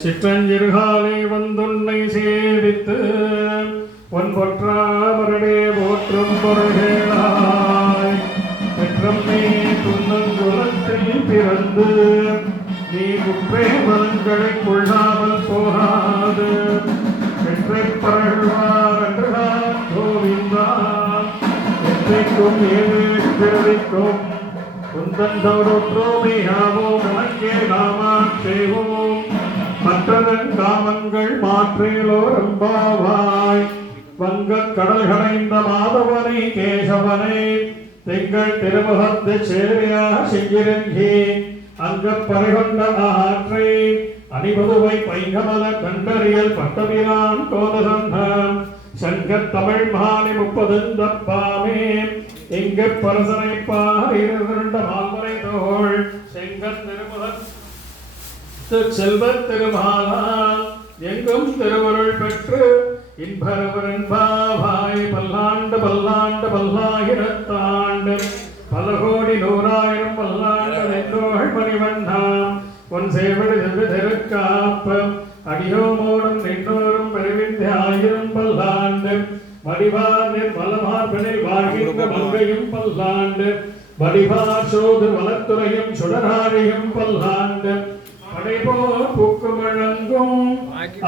சிற்றஞ்சிறுகாலை வந்துன்னை சேவித்து ஒன்பொற்றாமரடே போற்றும் பொருள்களாய் பெற்றம்மே துன்னங்குலத்தில் பிறந்து நீ குற்றே மலங்களை கொள்ளாமல் போகாது பெற்றை பரழ்வார் அன்றுதான் கோவிந்தா எத்தைக்கும் ஏழு பிறவிக்கும் குந்தந்தோடொற்றோமையாவோம் நமக்கே நாமான் செய்வோம் மற்றதன் காமங்கள் மாற்றிலோர் அம்பாவாய் வங்கக் கடல் கடைந்த மாதவனை கேசவனை திங்கள் திருமுகத்து சேரியா செங்கிரங்கி அங்கப் பறைகொண்ட ஆற்றை அணிபதுவை பைங்கமல கண்டறியல் பட்டவிரான் கோதசந்தம் சங்கத் தமிழ் மாலை 30 பாமே இங்கு பரசனை பாரிருண்ட மால்வரை தோள் செங்கத் திருமுகத் செல்வத் திருமாலால் எங்கும் திருவருள் பெற்று இன்பரவரன்பாவாய் பல்லாண்டு பல்லாண்டு பல்லாயிரத்தாண்டு பல கோடி நூறாயிரம் பல்லாண்டு நெல்லோள் மணிவண்ணாம் உன் சேவடி சென்று திருக்காப்ப அடியோமோடும் நின்னோரும் பெருவிந்தி 1000 பல்லாண்டு வடிவார் நிர்மலமார்பனில் வாழ்கின்ற மங்கையும் பல்லாண்டு வடிவார் சோது வளத்துறையும் சுடராழியும் பல்லாண்டு படைபோர் பூக்கும் வழங்கும்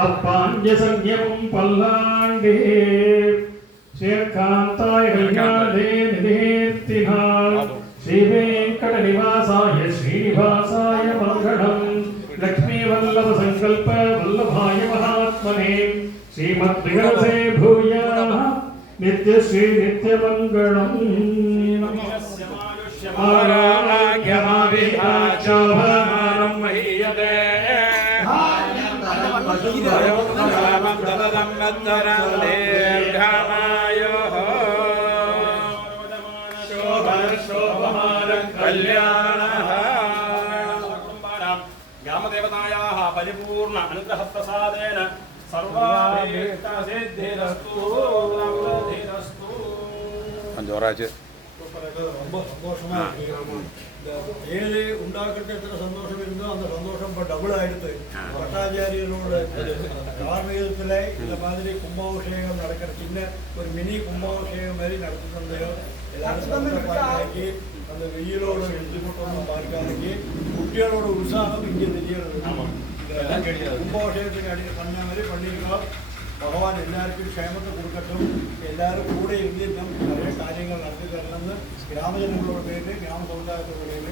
அப்பாஞ்ச சன்யமும் பல்லாண்டே சேர்காந்தாய் கல்யாணே நிதேர்த்தினாள் ஸ்ரீவேங்கட நிவாசாய ஸ்ரீனிவாசாய மங்களம் லக்ஷ்மீ வல்லப சங்கல்ப வல்லபாய மகாத்மனே ஸ்ரீமத் விகரசே பூயா நித்ய ஸ்ரீ நித்ய மங்களம் ஆரோக்கியமாவிதாச்சாபமானம் மஹீயதே ग्रामदेवतायाः परिपूर्ण अनुग्रहप्रसादेन सर्वाभीष्टसिद्धिरस्तु जोराज ரொம்ப சந்தோஷமா இருக்கு. இந்த ஏழு உண்டாக்குறது எத்தனை சந்தோஷம் இருந்தோ அந்த சந்தோஷம் இப்போ டபுள் ஆயிடுது. பட்டாச்சாரியரோட தார்மீகத்தில் இந்த மாதிரி கும்பாபிஷேகம் நடக்கிற சின்ன ஒரு மினி கும்பாபிஷேகம் மாதிரி நடத்தி தந்தையோ எல்லாரும் பார்க்காக்கி அந்த வெயிலோட எழுதிக்கூட்டமும் பார்க்காக்கி குட்டிகளோட உற்சாகம் இங்கே தெரிகிறது. கும்பாபிஷேகத்துக்கு அடிக்க பண்ண மாதிரி பண்ணியிருக்கோம். பகவான் எல்லாருக்கும் க்ஷேமத்தை கொடுக்கட்டும். எல்லாரும் கூட இருந்து இன்னும் நிறைய காரியங்கள் நடத்தி தரணும்னு கிராம ஜனங்களோட பேரு கிராம சமுதாயத்தோட பேரு